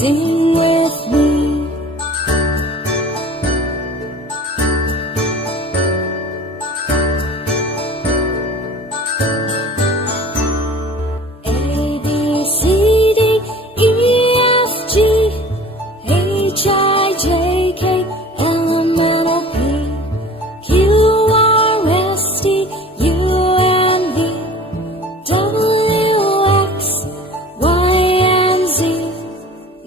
Sing with me. A, B, C, D, E, F, G, H, I, J, K, L, M, N, O, P, Q, R, S, T, U, and V, W, X, Y, and Z.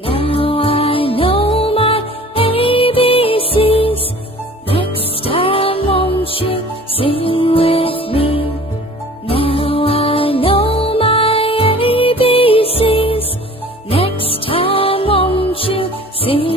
Now I know my ABCs. Next time won't you sing with me? Now I know my ABCs. Next time won't you sing